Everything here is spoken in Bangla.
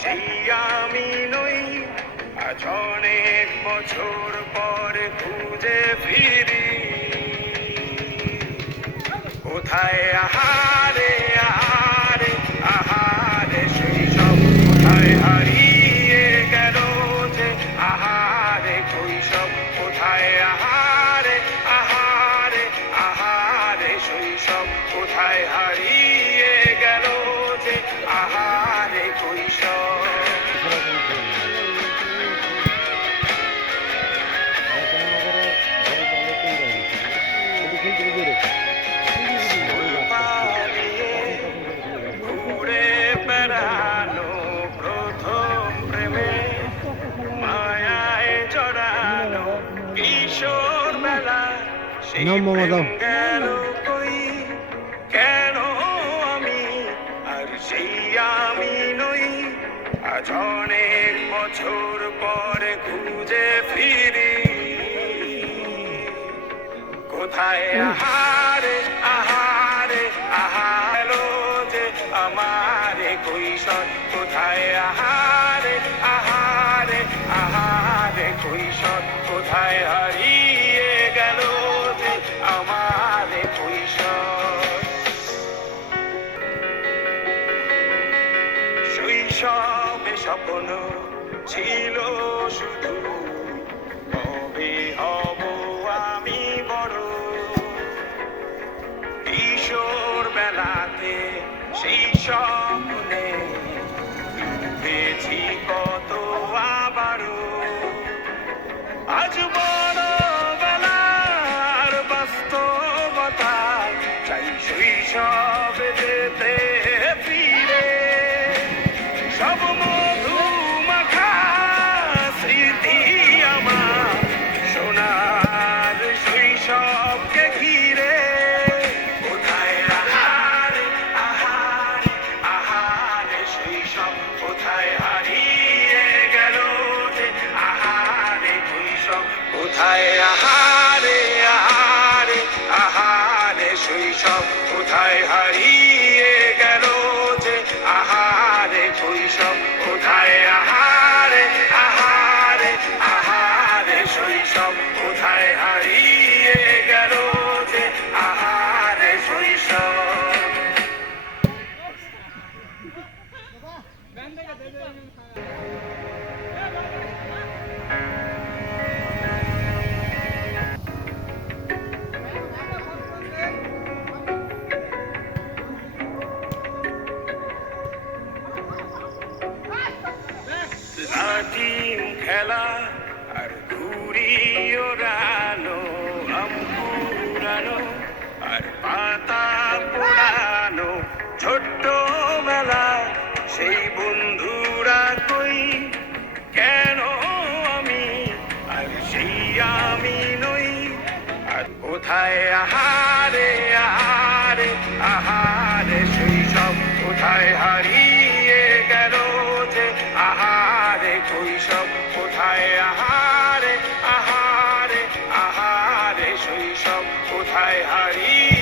সেই আমি নই, আজ অনেক বছর পর খুঁজে ফিরি। কোথায় আহারে আহারে আহারে সেই সব কোথায় হারিয়ে গেল যে আহারে কৈশব। কোথায় আহারে আহারে আহারে শৈশব। কোথায় হারিয়ে গেল যে আহারে কৈশব। ঘুরে বেড়ানো প্রথম প্রেমে মায়ায় জড়ানো কিশোর বেলা সেই প্রেম গেল কই, কেন আমি আর সেই আমি নই। আজ অনেক বছর পরে খুঁজে ফিরি। কোথায় আহারে আহারে আহারে যে আমারে কৈশোর। কোথায় আহারে আহারে আহারে কৈশোর। কোথায় হারিয়ে গেল যে আমারে কৈশোর। শৈশবে স্বপ্ন ছিল শুধু কবে হব আমি বড়। কিশোর বেলাতে সেই স্বপ্নে ডুবেছি কত আবারও। আজ বড় বেলার বাস্তবতা চাই শৈশবে যেতে ফিরে। সব মধু মাখা স্মৃতি আমার সোনার শৈশবকে ঘিরে। কোথায় আহারে আহারে আহারে শৈশব। কোথায় হারিয়ে গেল যে আহারে কৈশব। কোথায় আহারে আহারে আহারে শৈশব। কোথায় হারিয়ে গেল যে আহারে কৈশব। কোথায় আহারে আহারে আহারে শৈশব। কোথায় হারিয়ে গেল যে আহারে শৈশব। লাটিম খেলা আর ঘুড়ি ওড়ানো, আম কুড়ানো আর পাতা পোড়ানো ছোট্টবেলা সেই বন্ধুরা কই, কেন আমি আর সেই আমি নই। আর কোথায় আহারে আহারে আহারে শৈশব। কোথায় হারিয়ে গেল যে আহারে কৈশব। কোথায় আহারে আহারে আহারে শৈশব। কোথায় হারিয়ে